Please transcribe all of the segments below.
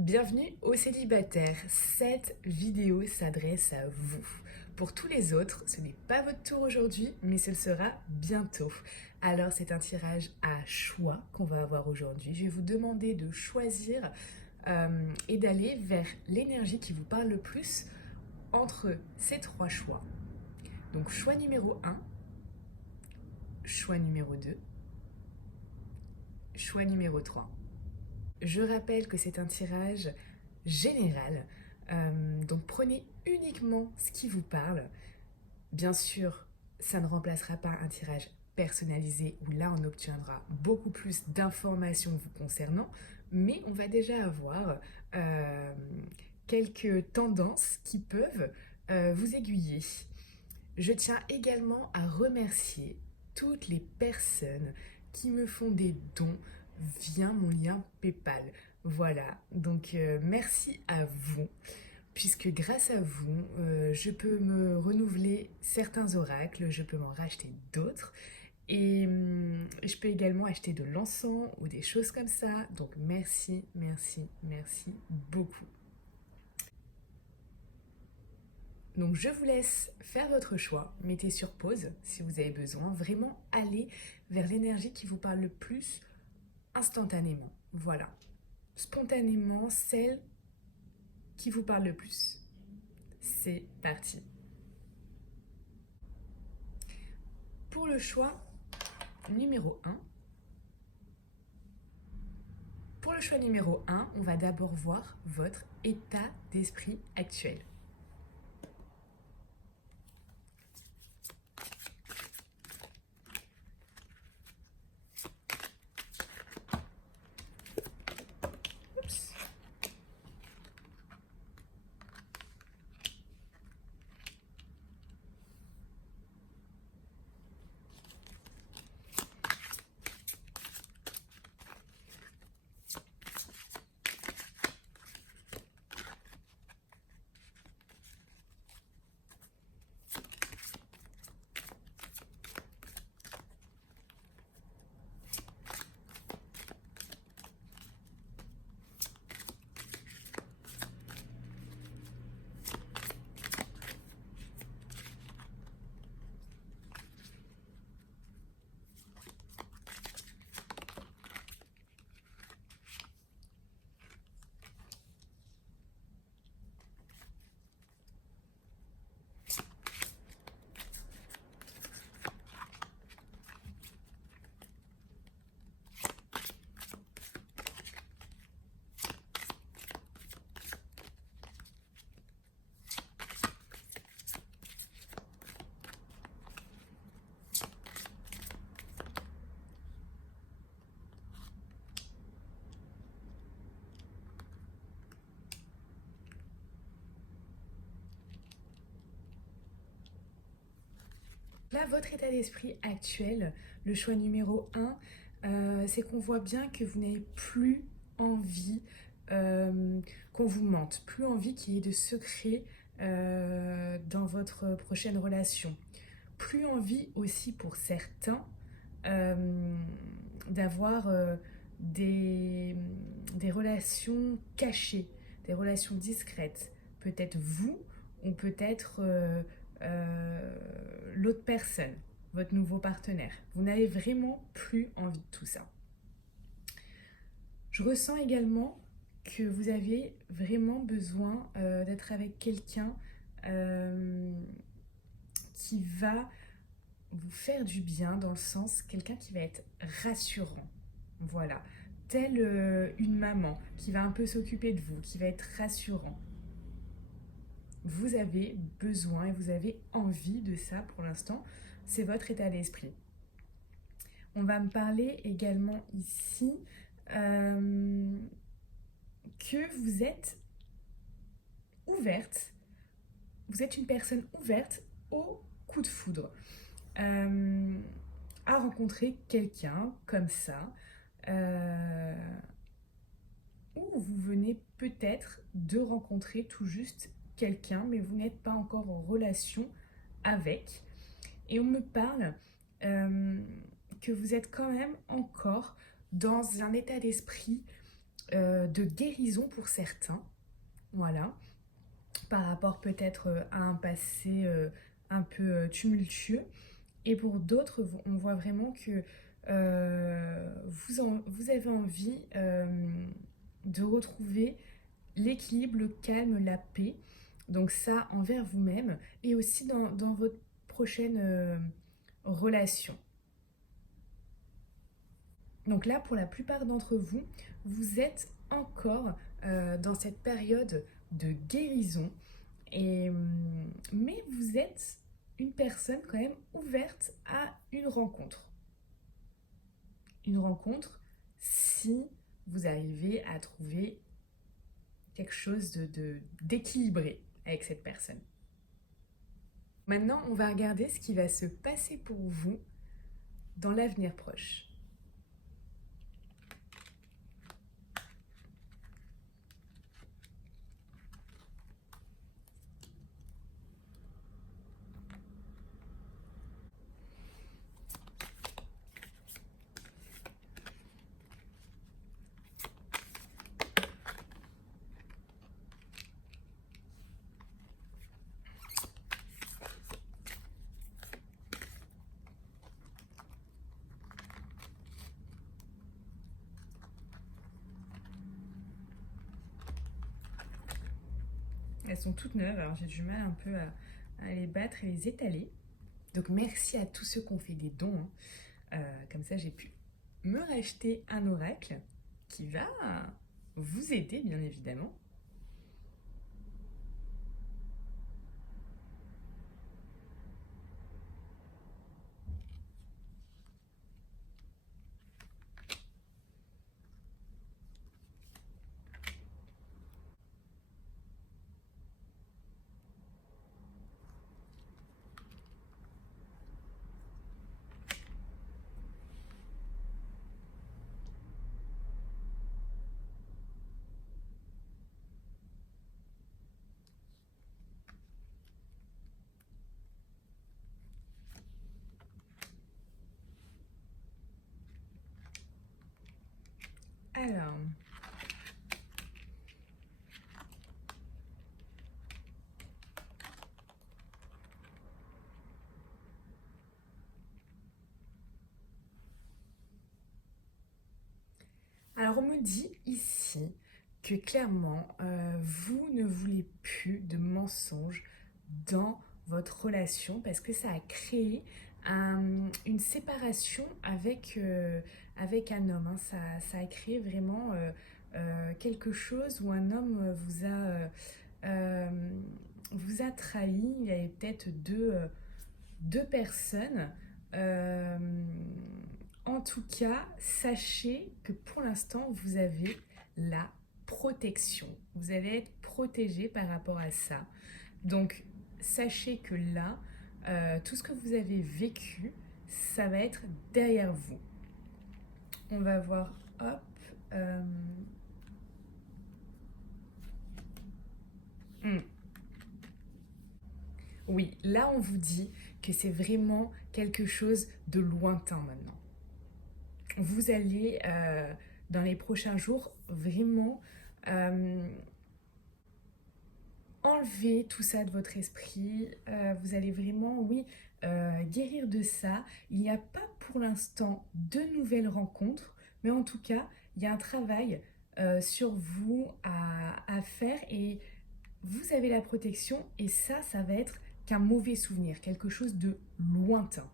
Bienvenue aux célibataires. Cette vidéo s'adresse à vous. Pour tous les autres, ce n'est pas votre tour aujourd'hui, mais ce le sera bientôt. Alors c'est un tirage à choix qu'on va avoir aujourd'hui. Je vais vous demander de choisir et d'aller vers l'énergie qui vous parle le plus entre ces trois choix. Donc choix numéro 1, choix numéro 2, choix numéro 3. Je rappelle que c'est un tirage général, donc prenez uniquement ce qui vous parle. Bien sûr, ça ne remplacera pas un tirage personnalisé où là on obtiendra beaucoup plus d'informations vous concernant, mais on va déjà avoir quelques tendances qui peuvent vous aiguiller. Je tiens également à remercier toutes les personnes qui me font des dons via mon lien PayPal. Voilà, donc merci à vous, puisque grâce à vous, je peux me renouveler certains oracles, je peux m'en racheter d'autres, et je peux également acheter de l'encens ou des choses comme ça. Donc merci, merci, merci beaucoup. Donc je vous laisse faire votre choix, mettez sur pause si vous avez besoin, vraiment allez vers l'énergie qui vous parle le plus instantanément, voilà, spontanément celle qui vous parle le plus. C'est parti. Pour le choix numéro 1, on va d'abord voir votre état d'esprit actuel. Oups. Là, votre état d'esprit actuel, le choix numéro 1, c'est qu'on voit bien que vous n'avez plus envie qu'on vous mente, plus envie qu'il y ait de secrets dans votre prochaine relation, plus envie aussi pour certains euh, d'avoir des relations cachées, des relations discrètes, peut-être vous ou peut-être l'autre personne, votre nouveau partenaire. Vous n'avez vraiment plus envie de tout ça. Je ressens également que vous avez vraiment besoin d'être avec quelqu'un qui va vous faire du bien, dans le sens quelqu'un qui va être rassurant. Voilà, telle une maman qui va un peu s'occuper de vous, qui va être rassurant. Vous avez besoin et vous avez envie de ça pour l'instant, c'est votre état d'esprit. On va me parler également ici que vous êtes ouverte, vous êtes une personne ouverte au coup de foudre, à rencontrer quelqu'un comme ça, ou vous venez peut-être de rencontrer tout juste quelqu'un, mais vous n'êtes pas encore en relation avec. Et on me parle que vous êtes quand même encore dans un état d'esprit de guérison pour certains, voilà, par rapport peut-être à un passé un peu tumultueux. Et pour d'autres, on voit vraiment que vous avez envie de retrouver l'équilibre, le calme, la paix. Donc ça envers vous-même et aussi dans votre prochaine relation. Donc là, pour la plupart d'entre vous, vous êtes encore dans cette période de guérison. Mais vous êtes une personne quand même ouverte à une rencontre. Une rencontre si vous arrivez à trouver quelque chose d'équilibré avec cette personne. Maintenant, on va regarder ce qui va se passer pour vous dans l'avenir proche. Elles sont toutes neuves, alors j'ai du mal un peu à les battre et les étaler. Donc merci à tous ceux qui ont fait des dons, hein. Comme ça j'ai pu me racheter un oracle qui va vous aider bien évidemment. Alors, on me dit ici que clairement, vous ne voulez plus de mensonges dans votre relation parce que ça a créé une séparation avec un homme, hein. Ça a créé vraiment quelque chose où un homme euh, vous a trahi. Il y avait peut-être deux personnes. Euh, En tout cas, sachez que pour l'instant, vous avez la protection. Vous allez être protégé par rapport à ça. Donc, sachez que là, tout ce que vous avez vécu, ça va être derrière vous. On va voir, hop. euh, hmm. Oui, là, on vous dit que c'est vraiment quelque chose de lointain maintenant. Vous allez, dans les prochains jours, vraiment euh, enlever tout ça de votre esprit. Vous allez vraiment, oui, guérir de ça. Il n'y a pas pour l'instant de nouvelles rencontres, mais en tout cas, il y a un travail sur vous à faire et vous avez la protection et ça va être qu'un mauvais souvenir, quelque chose de lointain.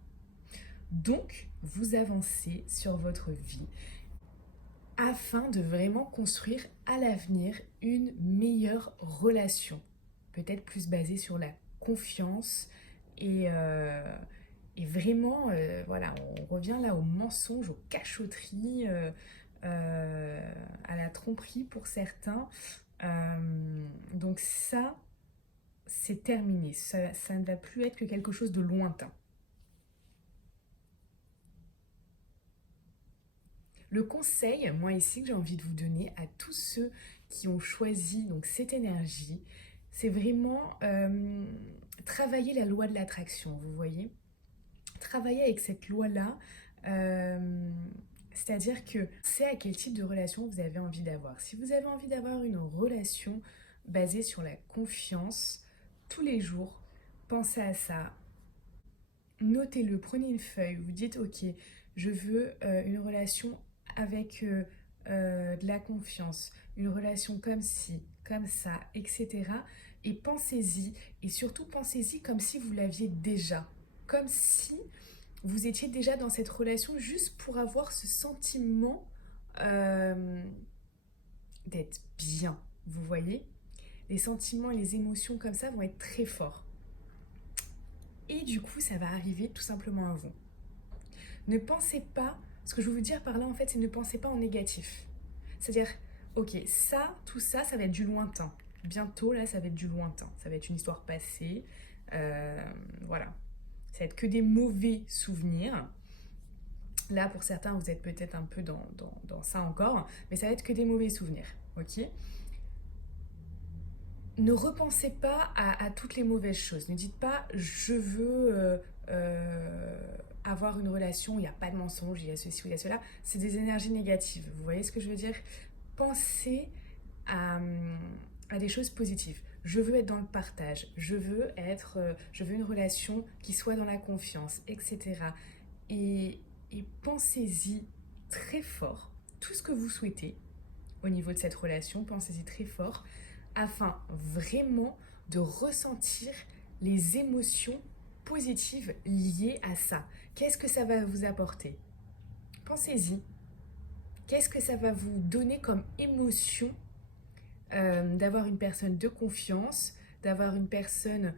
Donc, vous avancez sur votre vie afin de vraiment construire à l'avenir une meilleure relation, peut-être plus basée sur la confiance et, euh, et vraiment, voilà, on revient là au mensonge, aux cachotteries, à la tromperie pour certains. Donc ça, c'est terminé, ça ne va plus être que quelque chose de lointain. Le conseil, moi ici, que j'ai envie de vous donner à tous ceux qui ont choisi donc cette énergie, c'est vraiment travailler la loi de l'attraction, vous voyez. Travailler avec cette loi-là, euh, C'est-à-dire que c'est à quel type de relation vous avez envie d'avoir. Si vous avez envie d'avoir une relation basée sur la confiance, tous les jours, pensez à ça, notez-le, prenez une feuille, vous dites ok, je veux une relation avec de la confiance, une relation comme ci, comme ça, etc. Et pensez-y, et surtout pensez-y comme si vous l'aviez déjà, comme si vous étiez déjà dans cette relation juste pour avoir ce sentiment euh, d'être bien, vous voyez. Les sentiments et les émotions comme ça vont être très forts. Et du coup, ça va arriver tout simplement à vous. Ne pensez pas, ce que je veux vous dire par là en fait, c'est ne pensez pas en négatif. C'est-à-dire, ok, ça, tout ça, ça va être du lointain. Bientôt, là, ça va être du lointain. Ça va être une histoire passée. Euh, voilà. Ça va être que des mauvais souvenirs. Là, pour certains, vous êtes peut-être un peu dans ça encore, mais ça va être que des mauvais souvenirs. Ok. Ne repensez pas à toutes les mauvaises choses. Ne dites pas je veux avoir une relation où il n'y a pas de mensonge, il y a ceci ou il y a cela. C'est des énergies négatives. Vous voyez ce que je veux dire? Pensez à, à des choses positives. Je veux être dans le partage. Je veux une relation qui soit dans la confiance, etc. Et pensez-y très fort. Tout ce que vous souhaitez au niveau de cette relation, pensez-y très fort afin vraiment de ressentir les émotions positives liées à ça. Qu'est-ce que ça va vous apporter? Pensez-y. Qu'est-ce que ça va vous donner comme émotion d'avoir une personne de confiance, d'avoir une personne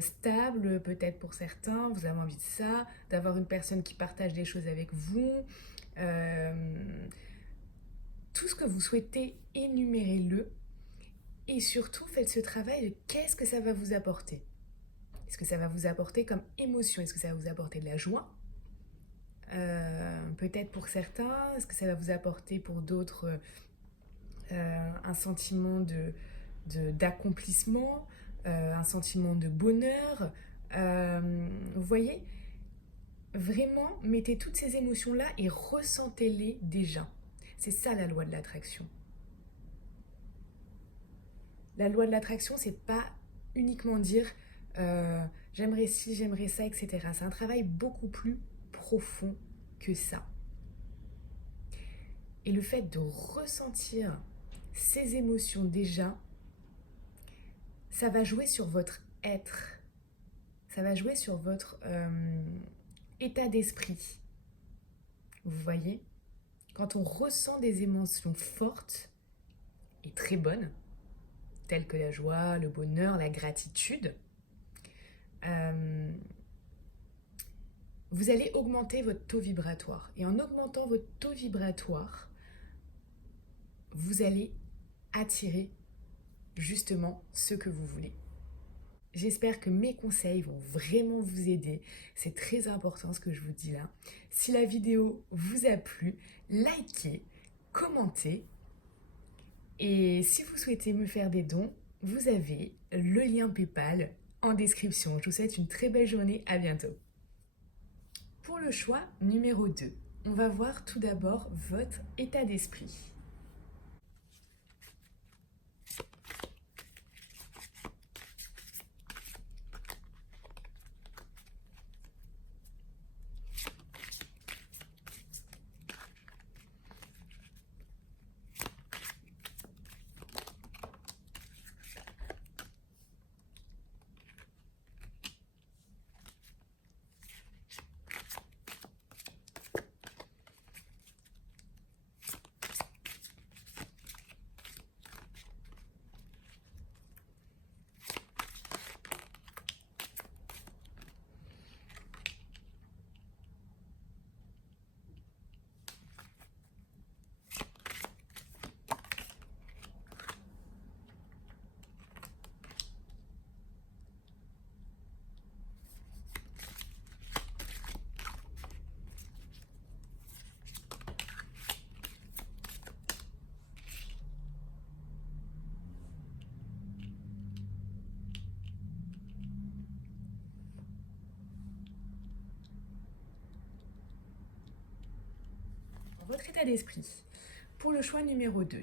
stable, peut-être pour certains, vous avez envie de ça, d'avoir une personne qui partage des choses avec vous. Euh, tout ce que vous souhaitez, énumérez-le. Et surtout, faites ce travail de qu'est-ce que ça va vous apporter. Est-ce que ça va vous apporter comme émotion? Est-ce que ça va vous apporter de la joie? Peut-être pour certains. Est-ce que ça va vous apporter pour d'autres un sentiment d'accomplissement, un sentiment de bonheur? Vous voyez, vraiment, mettez toutes ces émotions-là et ressentez-les déjà. C'est ça la loi de l'attraction. La loi de l'attraction, c'est pas uniquement dire j'aimerais ci, j'aimerais ça, etc. C'est un travail beaucoup plus profond que ça. Et le fait de ressentir ces émotions déjà, ça va jouer sur votre être. Ça va jouer sur votre état d'esprit. Vous voyez? Quand on ressent des émotions fortes et très bonnes, telles que la joie, le bonheur, la gratitude, vous allez augmenter votre taux vibratoire. Et en augmentant votre taux vibratoire, vous allez attirer justement ce que vous voulez. J'espère que mes conseils vont vraiment vous aider. C'est très important ce que je vous dis là. Si la vidéo vous a plu, likez, commentez. Et si vous souhaitez me faire des dons, vous avez le lien PayPal en description. Je vous souhaite une très belle journée. À bientôt. Pour le choix numéro 2, on va voir tout d'abord votre état d'esprit. votre état d'esprit. Pour le choix numéro 2,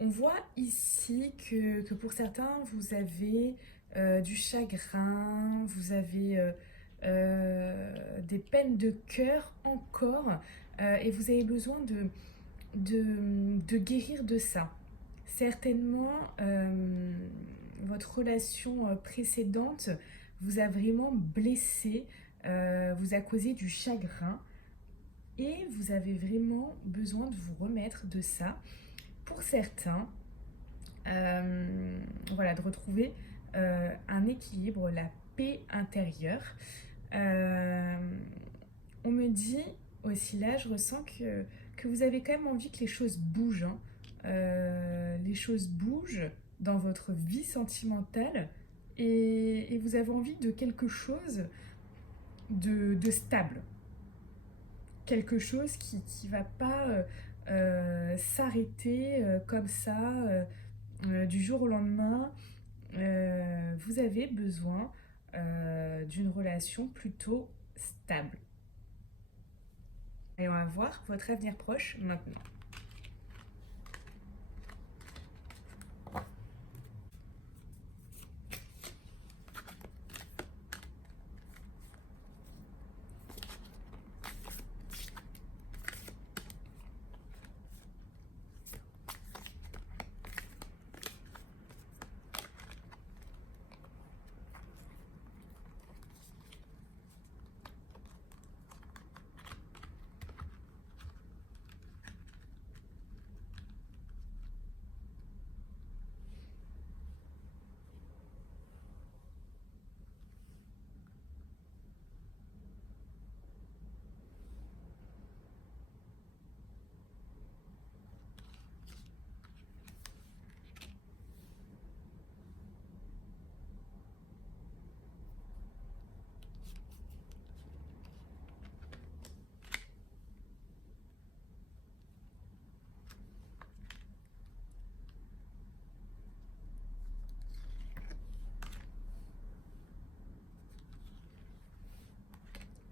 on voit ici que pour certains, vous avez du chagrin, vous avez des peines de cœur encore, et vous avez besoin de guérir de ça. Certainement, votre relation précédente vous a vraiment blessé, vous a causé du chagrin et vous avez vraiment besoin de vous remettre de ça. Pour certains, voilà, de retrouver un équilibre, la paix intérieure. Euh, on me dit aussi là, je ressens que vous avez quand même envie que les choses bougent, hein. Les choses bougent dans votre vie sentimentale et vous avez envie de quelque chose de stable. Quelque chose qui ne va pas s'arrêter comme ça du jour au lendemain. Vous avez besoin d'une relation plutôt stable. Et on va voir votre avenir proche maintenant.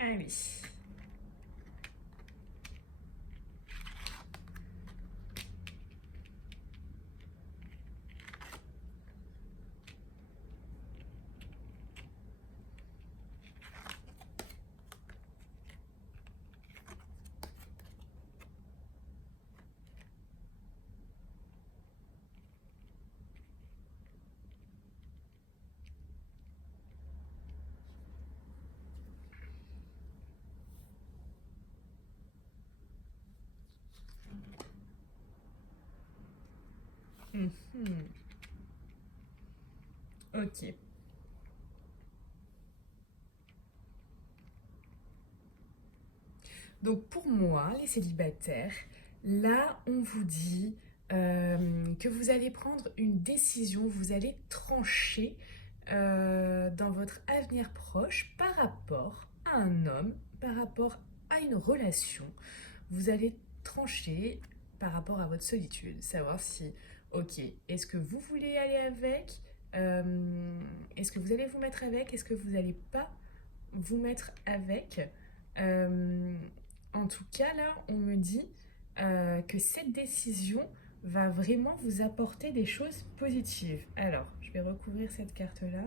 Allez. Mhm. Ok. Donc pour moi, les célibataires, là on vous dit que vous allez prendre une décision, vous allez trancher dans votre avenir proche par rapport à un homme, par rapport à une relation. Vous allez trancher par rapport à votre solitude, savoir si, ok, est-ce que vous voulez aller avec, est-ce que vous allez vous mettre avec, est-ce que vous n'allez pas vous mettre avec. Euh, En tout cas, là, on me dit que cette décision va vraiment vous apporter des choses positives. Alors, je vais recouvrir cette carte-là.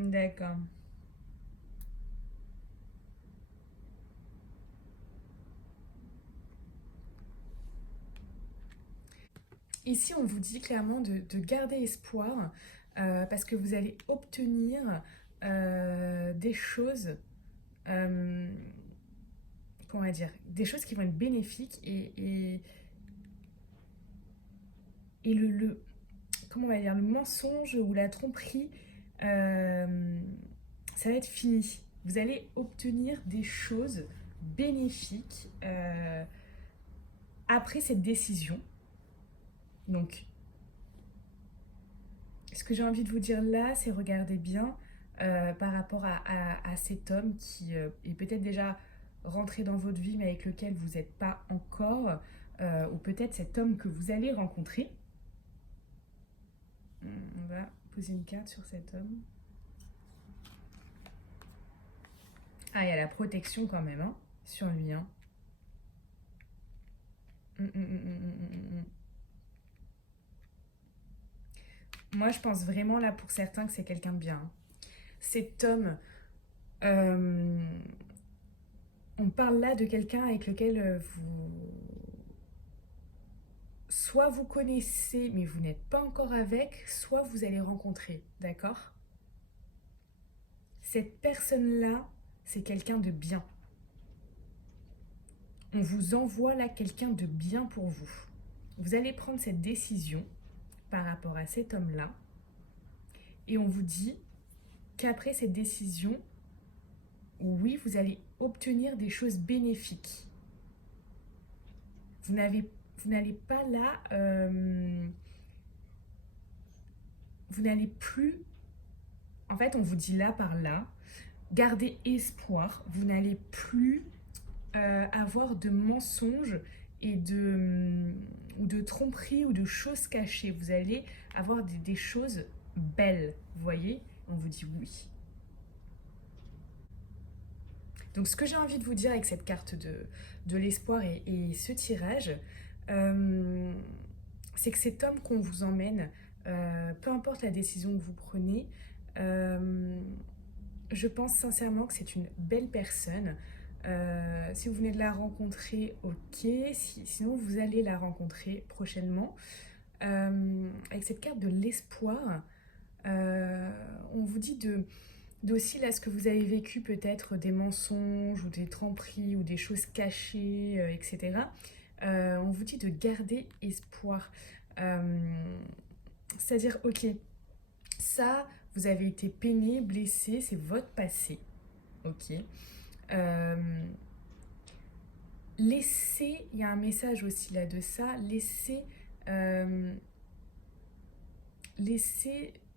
D'accord. Ici, on vous dit clairement de garder espoir parce que vous allez obtenir des choses, euh, comment dire, des choses qui vont être bénéfiques et comment on va dire, le mensonge ou la tromperie, euh, ça va être fini. Vous allez obtenir des choses bénéfiques après cette décision. Donc, Ce que j'ai envie de vous dire là, c'est regardez bien par rapport à cet homme qui est peut-être déjà rentré dans votre vie, mais avec lequel vous n'êtes pas encore, ou peut-être cet homme que vous allez rencontrer. On va poser une carte sur cet homme. Ah, il y a la protection quand même, hein, sur lui. Hein. Hum, hum, hum, hum, hum, hum. Moi, je pense vraiment là pour certains que c'est quelqu'un de bien. Hein. Cet homme, euh, on parle là de quelqu'un avec lequel soit vous connaissez mais vous n'êtes pas encore avec, soit vous allez rencontrer, d'accord? Cette personne-là, c'est quelqu'un de bien. On vous envoie là quelqu'un de bien pour vous. Vous allez prendre cette décision par rapport à cet homme-là et on vous dit qu'après cette décision, oui, vous allez obtenir des choses bénéfiques. Vous n'allez pas là, vous n'allez plus, en fait on vous dit là par là, gardez espoir, vous n'allez plus avoir de mensonges et ou de tromperies ou de choses cachées. Vous allez avoir des choses belles, vous voyez? On vous dit oui. Donc ce que j'ai envie de vous dire avec cette carte de l'espoir et ce tirage, c'est que cet homme qu'on vous emmène, peu importe la décision que vous prenez, je pense sincèrement que c'est une belle personne. Si vous venez de la rencontrer, ok. Sinon, vous allez la rencontrer prochainement. Avec cette carte de l'espoir, on vous dit d'aussi là ce que vous avez vécu, peut-être des mensonges ou des tromperies ou des choses cachées, etc. On vous dit de garder espoir. C'est-à-dire, ok, ça, vous avez été peiné, blessé, c'est votre passé, ok. Laissez, il y a un message aussi là de ça, laissez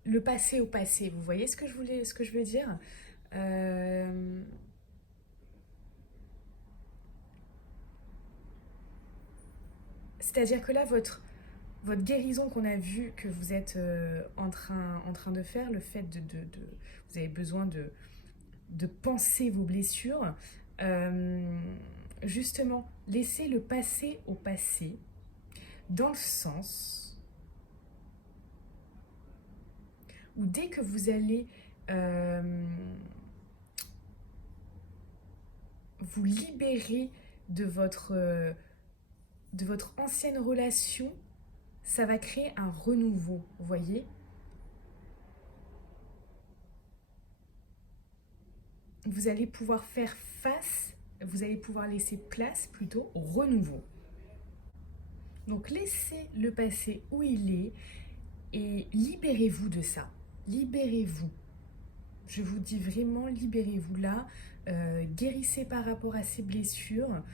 le passé au passé. Vous voyez ce que je veux dire? C'est-à-dire que là, votre guérison qu'on a vue, que vous êtes en train de faire, le fait vous avez besoin de penser vos blessures, justement, laissez le passé au passé, dans le sens où dès que vous allez vous libérer de votre ancienne relation, ça va créer un renouveau, vous voyez? Vous allez pouvoir faire face, vous allez pouvoir laisser place plutôt au renouveau. Donc laissez le passé où il est et libérez-vous de ça. Libérez-vous. Je vous dis vraiment, libérez-vous là. Guérissez par rapport à ces blessures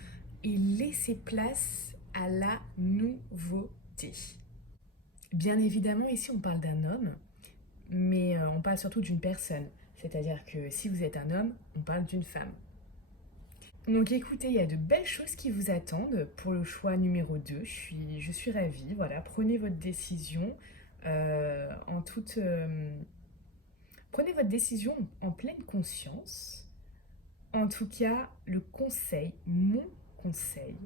et laissez place à la nouveauté. Bien évidemment, ici on parle d'un homme, mais on parle surtout d'une personne. C'est-à-dire que si vous êtes un homme, on parle d'une femme. Donc écoutez, il y a de belles choses qui vous attendent pour le choix numéro 2. Je suis ravie. Voilà, prenez votre décision en toute... prenez votre décision en pleine conscience. En tout cas, le conseil, mon conseil,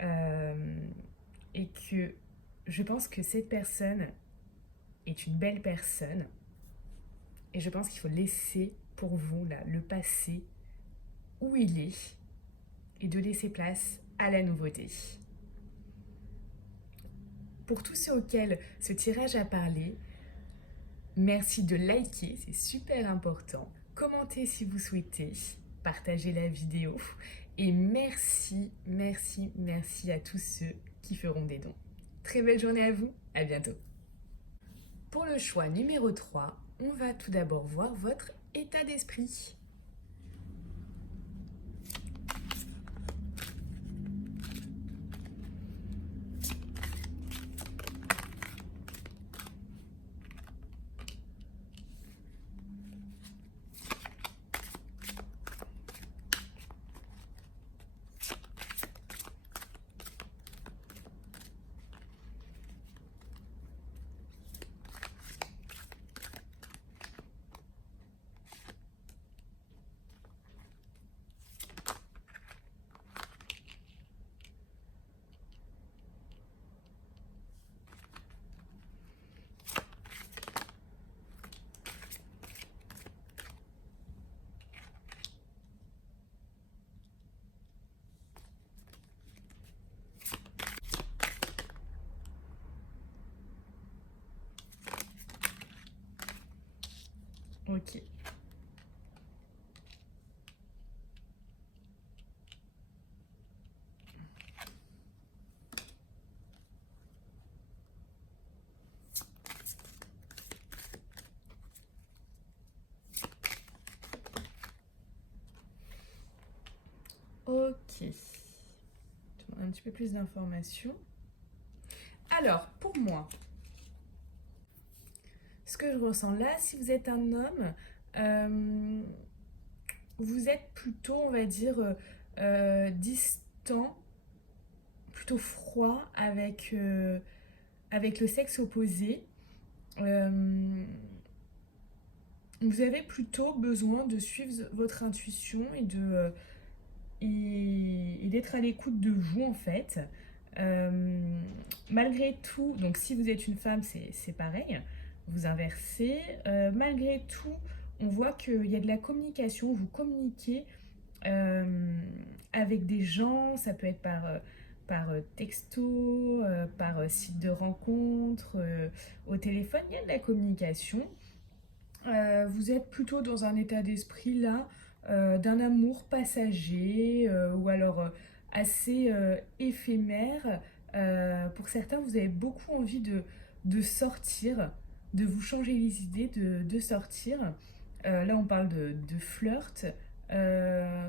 est que je pense que cette personne est une belle personne et je pense qu'il faut laisser pour vous là, le passé où il est et de laisser place à la nouveauté. Pour tous ceux auxquels ce tirage a parlé, merci de liker, c'est super important. Commentez si vous souhaitez, partagez la vidéo et merci, merci, merci à tous ceux qui feront des dons. Très belle journée à vous, à bientôt. Pour le choix numéro 3, on va tout d'abord voir votre état d'esprit. Ok. Je demande un petit peu plus d'informations. Alors, pour moi, ce que je ressens là, si vous êtes un homme, euh, vous êtes plutôt, on va dire, distant, plutôt froid avec le sexe opposé. Euh, vous avez plutôt besoin de suivre votre intuition et d'être à l'écoute de vous en fait. Euh, Malgré tout, donc si vous êtes une femme, c'est pareil, vous inversez. Malgré tout, on voit qu'il y a de la communication, vous communiquez avec des gens, ça peut être par texto, par site de rencontre, au téléphone, il y a de la communication. Vous êtes plutôt dans un état d'esprit là, d'un amour passager ou alors assez éphémère. Pour certains, vous avez beaucoup envie de sortir, de vous changer les idées, de sortir. Là, on parle de flirt. Euh,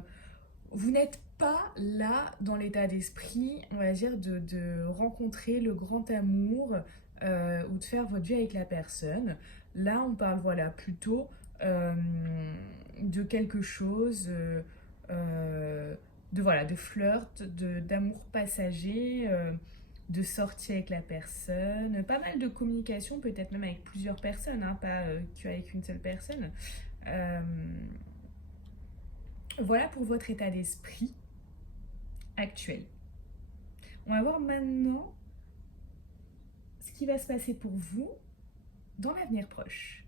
Vous n'êtes pas là dans l'état d'esprit, on va dire, de rencontrer le grand amour ou de faire votre vie avec la personne. Là, on parle, voilà, plutôt euh, de quelque chose, euh, voilà, de flirt, d'amour passager, de sortie avec la personne, pas mal de communication, peut-être même avec plusieurs personnes, hein, pas qu'avec une seule personne. Euh, voilà pour votre état d'esprit actuel. On va voir maintenant ce qui va se passer pour vous dans l'avenir proche.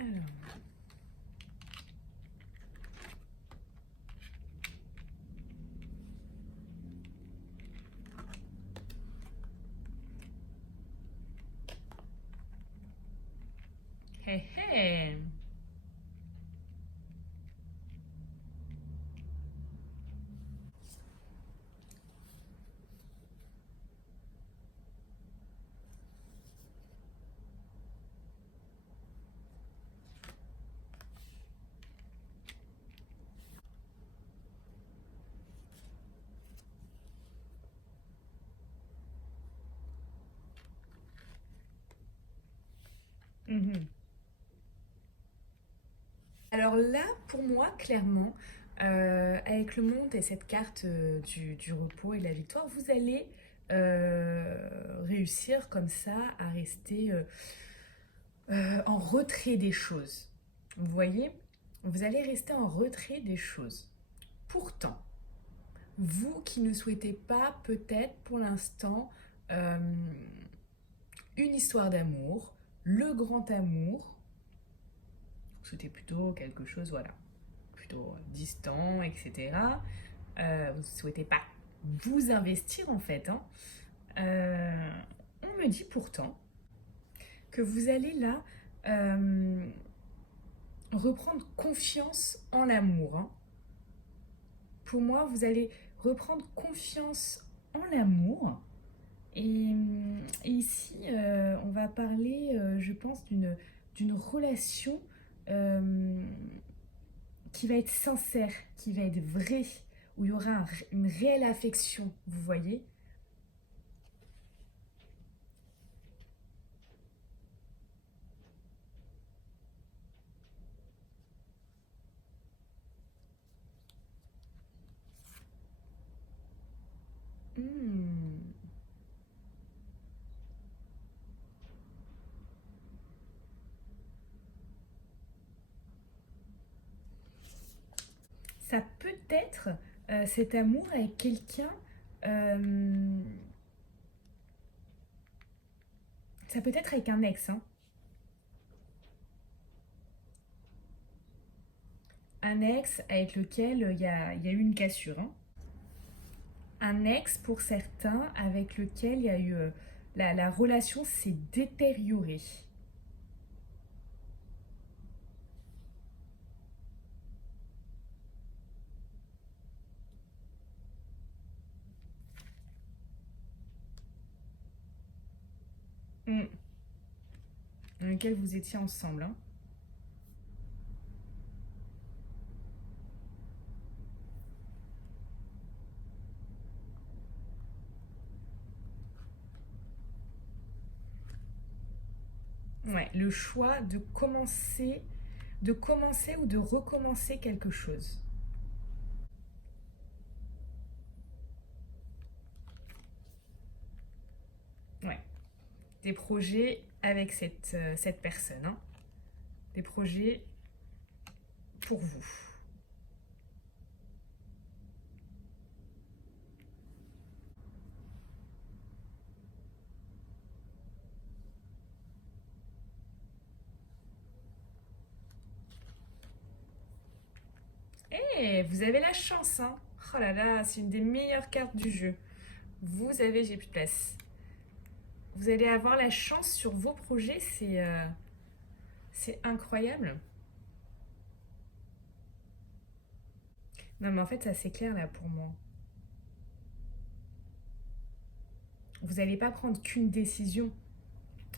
Alors, hey, hey. Mhm. Alors là, pour moi, clairement, avec le monde et cette carte du repos et de la victoire, vous allez réussir comme ça à rester en retrait des choses. Vous voyez, vous allez rester en retrait des choses. Pourtant, vous qui ne souhaitez pas peut-être pour l'instant euh, une histoire d'amour, le grand amour, vous souhaitez plutôt quelque chose, voilà, plutôt distant, etc. Vous ne souhaitez pas vous investir en fait. Hein. Euh, on me dit pourtant que vous allez là reprendre confiance en l'amour. Hein. Pour moi, vous allez reprendre confiance en l'amour. Et il ici, on va parler, je pense, d'une relation euh, qui va être sincère, qui va être vraie, où il y aura une réelle affection, vous voyez. Hmm. Ça peut être cet amour avec quelqu'un, euh, ça peut être avec un ex, hein. Un ex avec lequel il y a eu une cassure, hein. Un ex pour certains avec lequel il y a eu la relation s'est détériorée. Hmm. Dans lequel vous étiez ensemble, hein. Ouais, le choix de commencer ou de recommencer quelque chose. Ouais, des projets avec cette personne, hein. Des projets pour vous. Eh, vous avez la chance, hein. Oh là là, c'est une des meilleures cartes du jeu. Vous avez, j'ai plus de place. Vous allez avoir la chance sur vos projets, c'est incroyable. Non, mais en fait, ça c'est clair là pour moi. Vous n'allez pas prendre qu'une décision.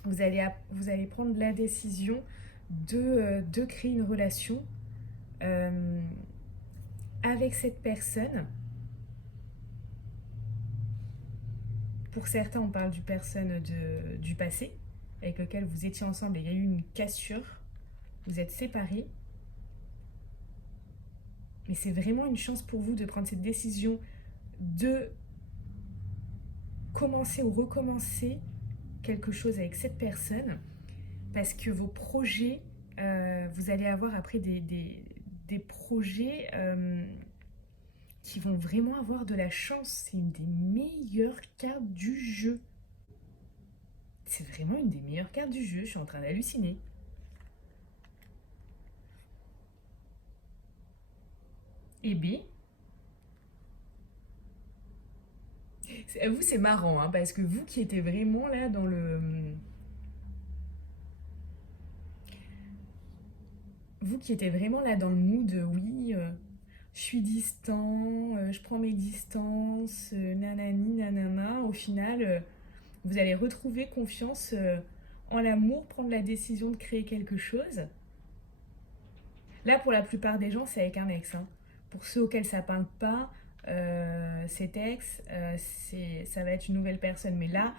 Vous allez prendre la décision de créer une relation euh, avec cette personne. Pour certains, on parle du personne du passé, avec lequel vous étiez ensemble et il y a eu une cassure. Vous êtes séparés. Mais c'est vraiment une chance pour vous de prendre cette décision de commencer ou recommencer quelque chose avec cette personne parce que vos projets, vous allez avoir après des projets qui vont vraiment avoir de la chance. C'est une des meilleures cartes du jeu. C'est vraiment une des meilleures cartes du jeu. Je suis en train d'halluciner. Et B, vous c'est marrant hein, parce que vous qui étiez vraiment là dans le, vous qui étiez vraiment là dans le mood, oui, je suis distant, je prends mes distances, nanani, nanana. Au final, vous allez retrouver confiance en l'amour, prendre la décision de créer quelque chose. Là, pour la plupart des gens, c'est avec un ex, hein. Pour ceux auxquels ça parle pas, cet ex, ça va être une nouvelle personne. Mais là,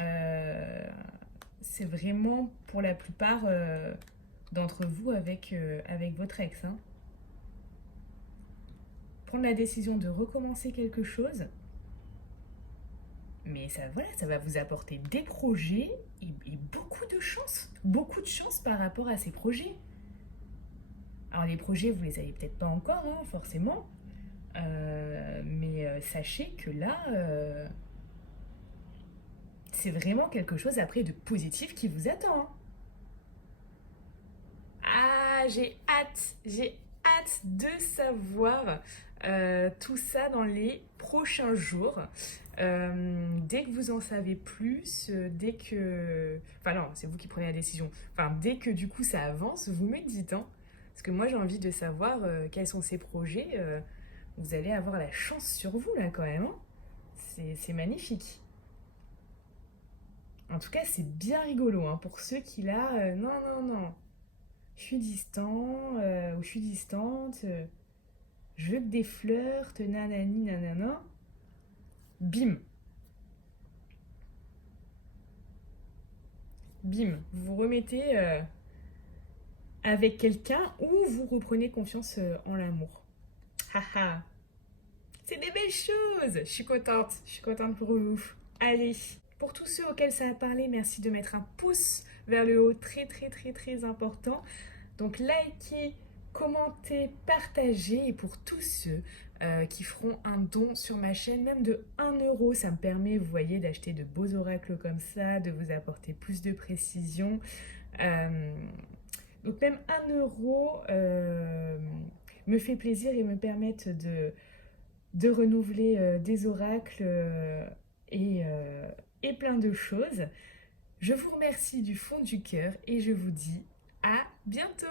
euh, c'est vraiment pour la plupart d'entre vous avec votre ex, hein. Prendre la décision de recommencer quelque chose, mais ça, voilà, ça va vous apporter des projets et beaucoup de chance par rapport à ces projets. Alors les projets, vous les avez peut-être pas encore, hein, forcément, mais sachez que là, c'est vraiment quelque chose après de positif qui vous attend, hein. Ah, j'ai hâte de savoir tout ça dans les prochains jours. Dès que vous en savez plus, dès que... Enfin non, c'est vous qui prenez la décision. Enfin, dès que du coup ça avance, vous me dites, hein. Parce que moi j'ai envie de savoir quels sont ces projets. Vous allez avoir la chance sur vous là quand même, hein. C'est magnifique. En tout cas, c'est bien rigolo, hein, pour ceux qui là, non, non, non, je suis distant, ou je suis distante, je veux que des flirts, nanani, nanana. Bim, bim, vous vous remettez avec quelqu'un ou vous reprenez confiance en l'amour. Haha, c'est des belles choses. Je suis contente pour vous. Allez, pour tous ceux auxquels ça a parlé, merci de mettre un pouce vers le haut, très très très très important. Donc likez, commentez, partagez. Et pour tous ceux qui feront un don sur ma chaîne, même de 1 euro, ça me permet, vous voyez, d'acheter de beaux oracles comme ça, de vous apporter plus de précision. Euh, donc même 1 euro me fait plaisir et me permettent de renouveler des oracles et, euh, et plein de choses. Je vous remercie du fond du cœur et je vous dis à bientôt.